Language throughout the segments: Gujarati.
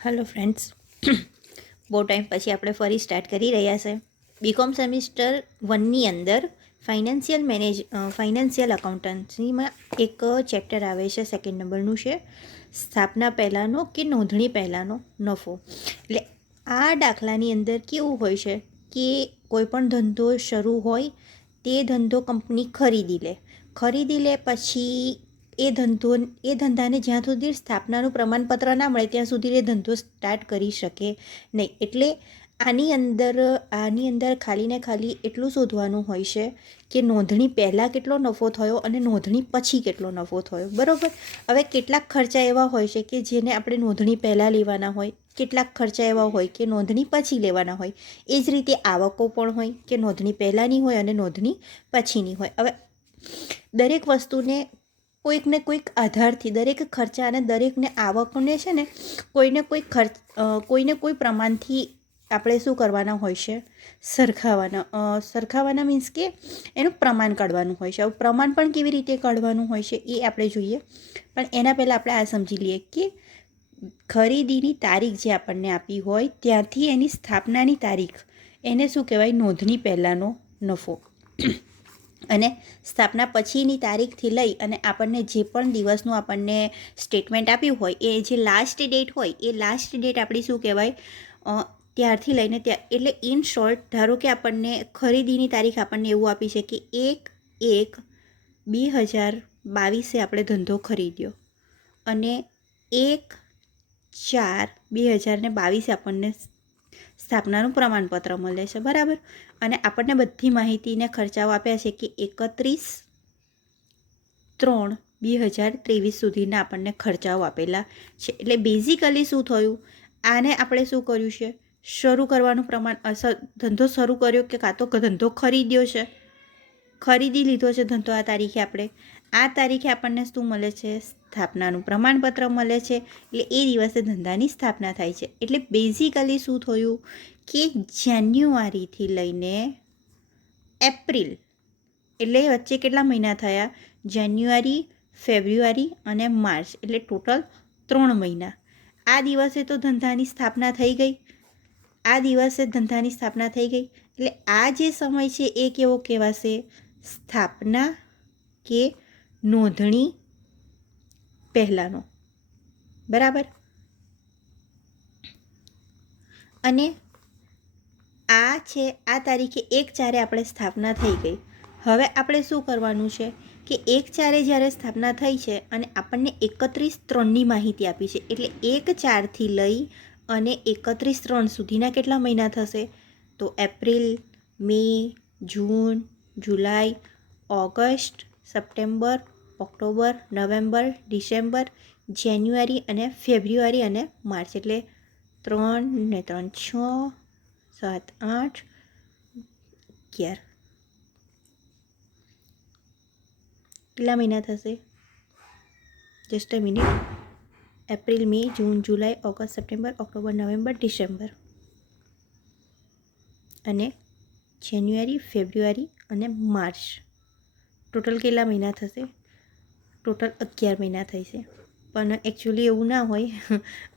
હેલો ફ્રેન્ડ્સ, બહુ ટાઈમ પછી આપણે ફરી સ્ટાર્ટ કરી રહ્યા છે. બીકોમ સેમિસ્ટર 1ની અંદર ફાઇનાન્શિયલ અકાઉન્ટન્સીમાં એક ચેપ્ટર આવે છે, સેકન્ડ નંબરનું છે સ્થાપના પહેલાંનો કે નોંધણી પહેલાંનો નફો. એટલે આ દાખલાની અંદર કેવું હોય છે કે કોઈ પણ ધંધો શરૂ હોય તે ધંધો કંપની ખરીદી લે પછી એ ધંધાને જ્યાં સુધી સ્થાપનાનું પ્રમાણપત્ર ના મળે ત્યાં સુધી એ ધંધો સ્ટાર્ટ કરી શકે નહીં. એટલે આની અંદર ખાલી ને ખાલી એટલું શોધવાનું હોય છે કે નોંધણી પહેલાં કેટલો નફો થયો અને નોંધણી પછી કેટલો નફો થયો. બરાબર. હવે કેટલાક ખર્ચા એવા હોય છે કે જેને આપણે નોંધણી પહેલાં લેવાના હોય, કેટલાક ખર્ચા એવા હોય કે નોંધણી પછી લેવાના હોય. એ જ રીતે આવકો પણ હોય કે નોંધણી પહેલાંની હોય અને નોંધણી પછીની હોય. હવે દરેક વસ્તુને કોઈકને કોઈક આધારથી દરેક ખર્ચા અને દરેકને આવકને છે ને કોઈને કોઈ પ્રમાણથી આપણે શું કરવાના હોય છે, સરખાવાના મીન્સ કે એનું પ્રમાણ કાઢવાનું હોય છે. હવે પ્રમાણ પણ કેવી રીતે કાઢવાનું હોય છે એ આપણે જોઈએ, પણ એના પહેલાં આપણે આ સમજી લઈએ કે ખરીદીની તારીખ જે આપણને આપી હોય ત્યાંથી એની સ્થાપનાની તારીખ, એને શું કહેવાય, નોંધણી પહેલાંનો નફો. અને સ્થાપના પછીની તારીખથી લઈ અને આપણને જે પણ દિવસનું આપણને સ્ટેટમેન્ટ આપ્યું હોય એ જે લાસ્ટ ડેટ હોય એ લાસ્ટ ડેટ આપણી શું કહેવાય, ત્યારથી લઈને એટલે ઇન શોર્ટ, ધારો કે આપણને ખરીદીની તારીખ આપણને એવું આપી છે કે 1/1/2022 આપણે ધંધો ખરીદ્યો અને 1/4/2022 આપણને સ્થાપનાનું પ્રમાણપત્ર મળે છે. બરાબર. અને આપણને બધી માહિતીને ખર્ચાઓ આપ્યા છે કે 31/3/2023 સુધીના આપણને ખર્ચાઓ આપેલા છે. એટલે બેઝિકલી શું થયું, આને આપણે શું કર્યું છે, શરૂ કરવાનું ધંધો શરૂ કર્યો કે કાં તો ધંધો ખરીદ્યો છે, ખરીદી લીધો છે ધંધો. આ તારીખે આપણને શું મળે છે, સ્થાપનાનું પ્રમાણપત્ર મળે છે. એટલે એ દિવસે ધંધાની સ્થાપના થાય છે. એટલે બેઝિકલી શું થયું કે જાન્યુઆરીથી લઈને એપ્રિલ, એટલે વચ્ચે કેટલા મહિના થયા, જાન્યુઆરી, ફેબ્રુઆરી અને માર્ચ, એટલે ટોટલ 3 મહિના. આ દિવસે તો ધંધાની સ્થાપના થઈ ગઈ. એટલે આ જે સમય છે એ કેવો કહેવાશે, સ્થાપના કે નોંધણી પહેલાંનો. બરાબર. અને આ તારીખે 1/4 આપણે સ્થાપના થઈ ગઈ. હવે આપણે શું કરવાનું છે કે 1/4 જ્યારે સ્થાપના થઈ છે અને આપણને 31/3ની માહિતી આપી છે, એટલે 1/4થી લઈ અને 31/3 સુધીના કેટલા મહિના થશે, તો April, May, June, July, August, September, October, November, December, January અને ફેબ્રુઆરી અને માર્ચ. એટલે 3 ને 3 6, 7 8, 11, કેટલા મહિના થશે, just a minute, April, May, June, July, August, September, October, November, December અને જાન્યુઆરી, ફેબ્રુઆરી અને માર્ચ. ટોટલ કેટલા મહિના થશે, ટોટલ 11 મહિના થશે. પણ એકચ્યુઅલી એવું ના હોય,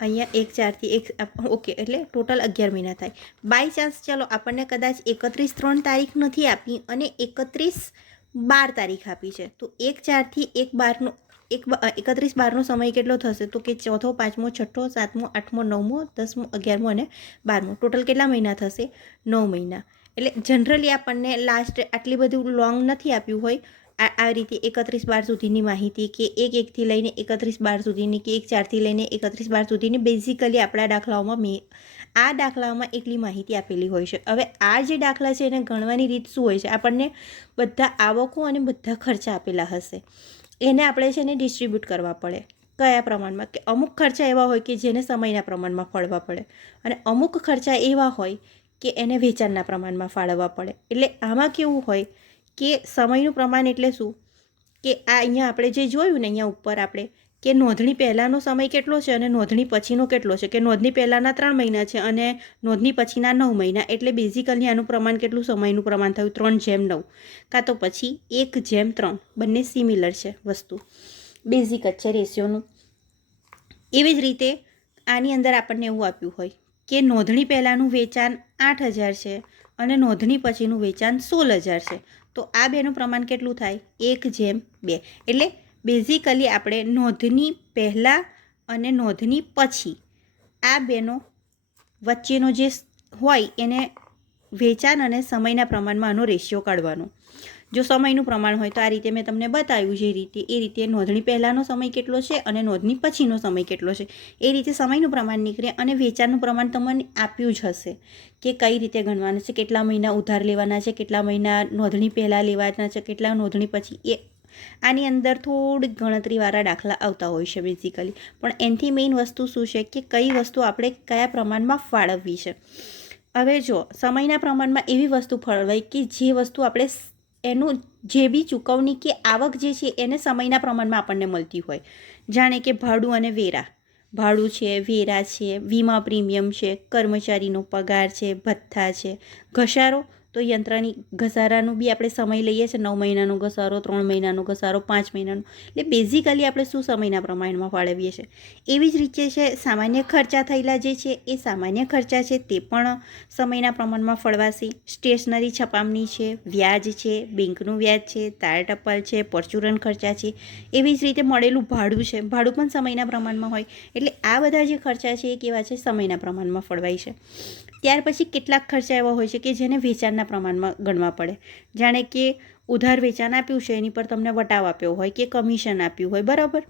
અહીંયા 1/4 ઓકે, એટલે ટોટલ 11 મહિના થાય. બાય ચાન્સ ચાલો આપણને કદાચ 31/3 તારીખ નથી આપી અને 31/12 તારીખ આપી છે, તો 1/4થી 1/12નો 31/12નો સમય કેટલો થશે, તો કે ચોથો, પાંચમો, છઠ્ઠો, સાતમો, આઠમો, નવમો, 10મો, 11મો અને 12મો. ટોટલ કેટલા મહિના થશે, 9 મહિના. એટલે જનરલી આપણને લાસ્ટ આટલી બધું લોંગ નથી આપ્યું હોય આ રીતે 31/12 સુધીની માહિતી, કે 1/1થી લઈને 31/12 સુધીની, કે 1/4થી લઈને 31/12 સુધીની. બેઝિકલી આપણા દાખલાઓમાં એટલી માહિતી આપેલી હોય છે. હવે આ જે દાખલા છે એને ગણવાની રીત શું હોય છે, આપણને બધા આવકો અને બધા ખર્ચા આપેલા હશે, એને આપણે છે ને ડિસ્ટ્રીબ્યુટ કરવા પડે. કયા પ્રમાણમાં, કે અમુક ખર્ચા એવા હોય કે જેને સમયના પ્રમાણમાં ફાળવા પડે અને અમુક ખર્ચા એવા હોય કે એને વેચાણના પ્રમાણમાં ફાળવવા પડે. એટલે આમાં કેવું હોય કે સમયનું પ્રમાણ એટલે શું, કે આ અહીંયા આપણે જે જોયું ને અહીંયા ઉપર આપણે કે નોંધણી પહેલાંનો સમય કેટલો છે અને નોંધણી પછીનો કેટલો છે, કે નોંધણી પહેલાંના 3 મહિના છે અને નોંધણી પછીના 9 મહિના. એટલે બેઝિકલી આનું પ્રમાણ કેટલું, સમયનું પ્રમાણ થયું 3/9, કાં તો પછી 1/3. બંને સિમિલર છે વસ્તુ, બેઝિક જ છે રેશિયોનું. એવી જ રીતે આની અંદર આપણને એવું આપ્યું હોય કે નોંધણી પહેલાંનું વેચાણ 8,000 છે અને નોંધણી પછીનું વેચાણ 16,000 છે, તો આ બેનું પ્રમાણ કેટલું થાય? 1:2. એટલે બેઝિકલી આપણે નોંધણી પહેલાં અને નોંધણી પછી આ બેનો વચ્ચેનો જે હોય એને વેચાણ અને સમયના પ્રમાણમાં આનો રેશિયો કાઢવાનો. જો સમયનું પ્રમાણ હોય તો આ રીતે મેં તમને બતાવ્યું જે રીતે, એ રીતે નોંધણી પહેલાંનો સમય કેટલો છે અને નોંધણી પછીનો સમય કેટલો છે એ રીતે સમયનું પ્રમાણ નીકળે. અને વેચાણનું પ્રમાણ તમને આપ્યું જ હશે કે કઈ રીતે ગણવાનું છે, કેટલા મહિના ઉધાર લેવાના છે, કેટલા મહિના નોંધણી પહેલાં લેવાના છે, કેટલા નોંધણી પછી. એ આની અંદર થોડીક ગણતરીવાળા દાખલા આવતા હોય છે બેઝિકલી, પણ એનાથી મેઇન વસ્તુ શું છે કે કઈ વસ્તુ આપણે કયા પ્રમાણમાં ફાળવવી છે. હવે જો સમયના પ્રમાણમાં એવી વસ્તુ ફાળવાય કે જે વસ્તુ આપણે એનું જે બી ચૂકવણી કે આવક જે છે એને સમયના પ્રમાણમાં આપણને મળતી હોય. જાણે કે ભાડું અને વેરા, ભાડું છે, વેરા છે, વીમા પ્રીમિયમ છે, કર્મચારીનો પગાર છે, ભથ્થા છે, ઘસારો તો યંત્રની ઘસારાનું બી આપણે સમય લઈએ છીએ, 9 મહિનાનો ઘસારો, 3 મહિનાનો ઘસારો, 5 મહિનાનો. એટલે બેઝિકલી આપણે શું સમયના પ્રમાણમાં ફાળવીએ છીએ. એવી જ રીતે છે સામાન્ય ખર્ચા થયેલા જે છે એ સામાન્ય ખર્ચા છે તે પણ સમયના પ્રમાણમાં ફળવાશે. સ્ટેશનરી છપામણી છે, વ્યાજ છે, બેંકનું વ્યાજ છે, તાર ટપાલ છે, પરચુરણ ખર્ચા છે. એવી જ રીતે મળેલું ભાડું છે, ભાડું પણ સમયના પ્રમાણમાં હોય. એટલે આ બધા જે ખર્ચા છે એ કેવા છે? સમયના પ્રમાણમાં ફળવાય છે. ત્યાર પછી કેટલાક ખર્ચા એવા હોય છે કે જેને વેચાણના પ્રમાણમાં ગણવા પડે. જાણે કે ઉધાર વેચાણ આપ્યું છે એની પર તમને વટાવ આપ્યો હોય કે કમિશન આપ્યું હોય, બરાબર?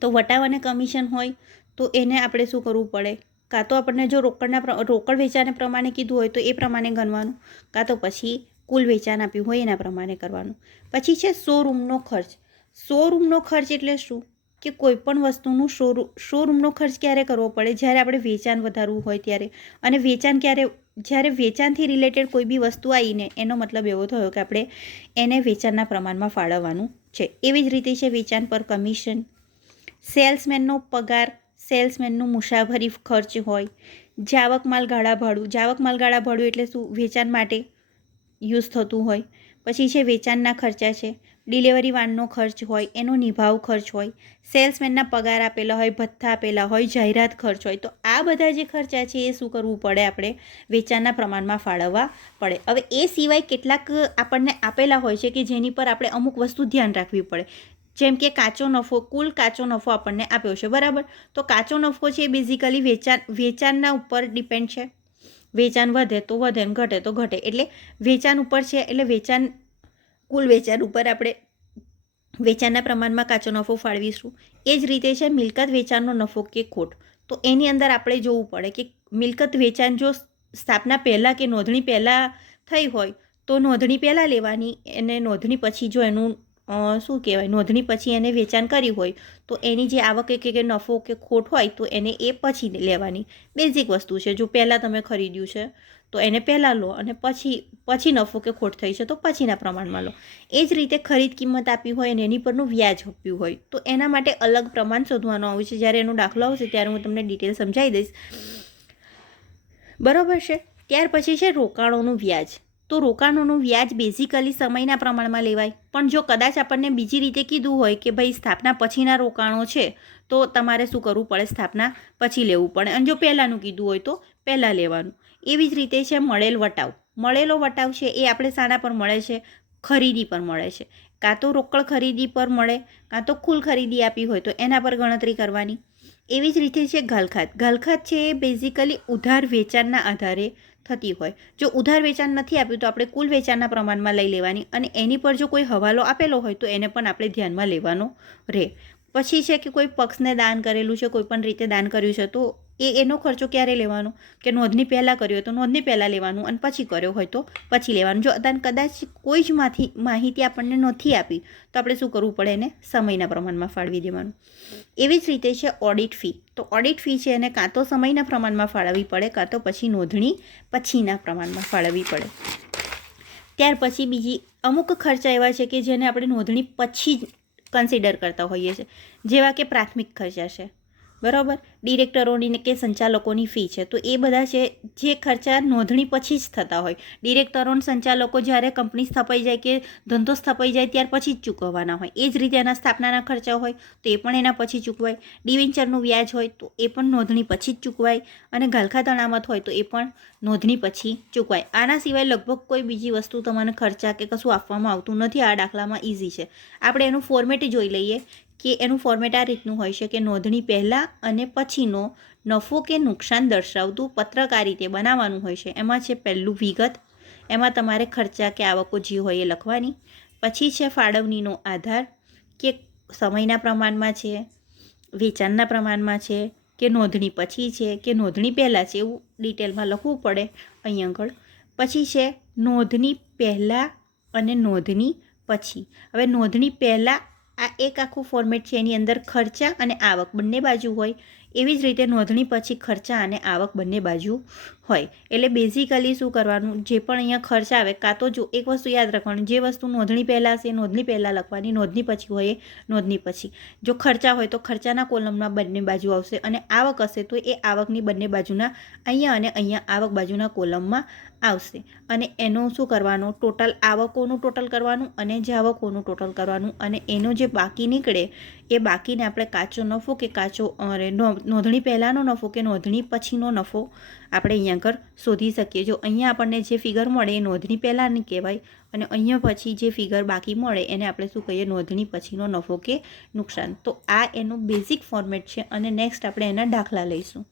તો વટાવ અને કમિશન હોય તો એને આપણે શું કરવું પડે? કાં તો આપણને જો રોકડ વેચાણને પ્રમાણે કીધું હોય તો એ પ્રમાણે ગણવાનું, કાં તો પછી કુલ વેચાણ આપ્યું હોય એના પ્રમાણે કરવાનું. પછી છે શોરૂમનો ખર્ચ. શોરૂમનો ખર્ચ એટલે શું? કે કોઈ પણ વસ્તુનું શોરૂમનો ખર્ચ ક્યારે કરવો પડે? જ્યારે આપણે વેચાણ વધારવું હોય ત્યારે. અને વેચાણ જ્યારે વેચાણથી રિલેટેડ કોઈ બી વસ્તુ આવીને એનો મતલબ એવો થયો કે આપણે એને વેચાણના પ્રમાણમાં ફાળવવાનું છે. એવી જ રીતે છે વેચાણ પર કમિશન, સેલ્સમેનનો પગાર, સેલ્સમેનનું મુસાફરી ખર્ચ હોય, જાવક માલગાળા ભાડું. જાવક માલગાળા ભાડું એટલે શું? વેચાણ માટે યુઝ થતું હોય. પછી છે વેચાણના ખર્ચા છે, ડિલિવરી વાનનો ખર્ચ હોય, એનો નિભાવ ખર્ચ હોય, સેલ્સમેનના પગાર આપેલા હોય, ભથ્થા આપેલા હોય, જાહેરાત ખર્ચ હોય. તો આ બધા જે ખર્ચા છે એ શું કરવું પડે? આપણે વેચાણના પ્રમાણમાં ફાળવવા પડે. હવે એ સિવાય કેટલાક આપણને આપેલા હોય છે કે જેની પર આપણે અમુક વસ્તુ ધ્યાન રાખવી પડે. જેમ કે કાચો નફો, કુલ કાચો નફો આપણને આપ્યો છે, બરાબર? તો કાચો નફો છે બેઝિકલી વેચાણના ઉપર ડિપેન્ડ છે. વેચાણ વધે તો વધે ને ઘટે તો ઘટે. એટલે વેચાણ ઉપર છે એટલે કુલ વેચાણ ઉપર આપણે વેચાણના પ્રમાણમાં કાચો નફો ફાળવીશું. એ જ રીતે છે મિલકત વેચાણનો નફો કે ખોટ. તો એની અંદર આપણે જોવું પડે કે મિલકત વેચાણ જો સ્થાપના પહેલાં કે નોંધણી પહેલાં થઈ હોય તો નોંધણી પહેલાં લેવાની, અને નોંધણી પછી જો એનું શું કહેવાય, નોંધણી પછી એને વેચાણ કર્યું હોય તો એની જે આવક કે નફો કે ખોટ હોય તો એને એ પછી લેવાની. બેઝિક વસ્તુ છે. જો પહેલાં તમે ખરીદ્યું છે તો એને પહેલાં લો અને પછી નફો કે ખોટ થઈ છે તો પછીના પ્રમાણમાં લો. એ જ રીતે ખરીદ કિંમત આપી હોય અને એની પરનું વ્યાજ આપ્યું હોય તો એના માટે અલગ પ્રમાણ શોધવાનું આવે છે. જ્યારે એનો દાખલો આવશે ત્યારે હું તમને ડિટેલ સમજાવી દઈશ, બરાબર છે? ત્યાર પછી છે રોકાણોનું વ્યાજ. તો રોકાણોનું વ્યાજ બેઝિકલી સમયના પ્રમાણમાં લેવાય. પણ જો કદાચ આપણને બીજી રીતે કીધું હોય કે ભાઈ સ્થાપના પછીના રોકાણો છે તો તમારે શું કરવું પડે? સ્થાપના પછી લેવું પડે. અને જો પહેલાંનું કીધું હોય તો પહેલાં લેવાનું. એવી જ રીતે છે મળેલ વટાવ. મળેલો વટાવ છે એ આપણે શાના પર મળે છે? ખરીદી પર મળે છે. કાં તો રોકડ ખરીદી પર મળે, કાં તો કુલ ખરીદી આપી હોય તો એના પર ગણતરી કરવાની. એવી જ રીતે છે ઘાલખાત. ઘાલખાત છે એ બેઝિકલી ઉધાર વેચાણના આધારે થતી હોય. જો ઉધાર વેચાણ નથી આપ્યું તો આપણે કુલ વેચાણના પ્રમાણમાં લઈ લેવાની, અને એની પર જો કોઈ હવાલો આપેલો હોય તો એને પણ આપણે ધ્યાનમાં લેવાનો રહે. પછી છે કે કોઈ પક્ષને દાન કરેલું છે, કોઈ પણ રીતે દાન કર્યું છે તો એનો ખર્ચો ક્યારે લેવાનો? કે નોંધણી પહેલાં કર્યો હોય તો નોંધણી પહેલાં લેવાનું, અને પછી કર્યો હોય તો પછી લેવાનું. જો કદાચ કોઈ જ માહિતી આપણને નથી આપી તો આપણે શું કરવું પડે? એને સમયના પ્રમાણમાં ફાળવી દેવાનું. એવી જ રીતે છે ઓડિટ ફી. તો ઓડિટ ફી છે એને કાં તો સમયના પ્રમાણમાં ફાળવવી પડે, કાં તો પછી નોંધણી પછીના પ્રમાણમાં ફાળવવી પડે. ત્યાર પછી બીજી અમુક ખર્ચા એવા છે કે જેને આપણે નોંધણી પછી જ કન્સિડર કરતા હોઈએ છીએ, જેવા કે પ્રાથમિક ખર્ચા છે, બરાબર. ડિરેક્ટરોની કે સંચાલકોની ફી છે, તો એ બધા છે જે ખર્ચા નોંધણી પછી જ થતા હોય. ડિરેક્ટરો અને સંચાલકો જ્યારે કંપની સ્થપાઈ જાય કે ધંધો સ્થપાઈ જાય ત્યાર પછી જ ચૂકવવાના હોય. એ જ રીતે એના સ્થાપનાના ખર્ચા હોય તો એ પણ એના પછી ચૂકવાય. ડિવેન્ચરનું વ્યાજ હોય તો એ પણ નોંધણી પછી જ ચૂકવાય. અને ગાલખાત અનામત હોય તો એ પણ નોંધણી પછી ચૂકવાય. આના સિવાય લગભગ કોઈ બીજી વસ્તુ તમને ખર્ચા કે કશું આપવામાં આવતું નથી. આ દાખલામાં ઇઝી છે. આપણે એનું ફોર્મેટ જોઈ લઈએ કે એનું ફોર્મેટ આ રીતનું હોય છે કે નોંધણી પહેલાં અને પછીનો નફો કે નુકસાન દર્શાવતું પત્રક આ રીતે બનાવવાનું હોય છે. એમાં છે પહેલું વિગત, એમાં તમારે ખર્ચા કે આવકો જે હોય એ લખવાની. પછી છે ફાળવણીનો આધાર, કે સમયના પ્રમાણમાં છે, વેચાણના પ્રમાણમાં છે, કે નોંધણી પછી છે કે નોંધણી પહેલાં છે, એવું ડિટેલમાં લખવું પડે અહીં આગળ. પછી છે નોંધણી પહેલાં અને નોંધણી પછી. હવે નોંધણી પહેલાં આ એક આખું ફોર્મેટ છે, એની અંદર ખર્ચા અને આવક બંને બાજુ હોય. એવી જ રીતે નોંધણી પછી ખર્ચા અને આવક બંને બાજુ હોય. એટલે બેઝિકલી શું કરવાનું, જે પણ અહીંયા ખર્ચ આવે, કાં તો જો એક વસ્તુ યાદ રાખવાનું, જે વસ્તુ નોંધણી પહેલાં હશે નોંધણી પહેલાં લખવાની, નોંધણી પછી હોય એ નોંધણી પછી. જો ખર્ચા હોય તો ખર્ચાના કોલમમાં બંને બાજુ આવશે, અને આવક હશે તો એ આવકની બંને બાજુના અહીંયા અને અહીંયા આવક બાજુના કોલમમાં આવશે. અને એનું શું કરવાનું, ટોટલ આવકોનું ટોટલ કરવાનું અને જાવકોનું ટોટલ કરવાનું, અને એનો જે બાકી નીકળે એ બાકીને આપણે કાચો નફો કે નોંધણી પહેલાંનો નફો કે નોંધણી પછીનો નફો આપણે અહીંયા આગળ શોધી શકીએ. જો અહીંયા આપણને જે ફિગર મળે એ નોંધણી પહેલાંની કહેવાય, અને અહીંયા પછી જે ફિગર બાકી મળે એને આપણે શું કહીએ, નોંધણી પછીનો નફો કે નુકસાન. તો આ એનું બેઝિક ફોર્મેટ છે, અને નેક્સ્ટ આપણે એના દાખલા લઈશું.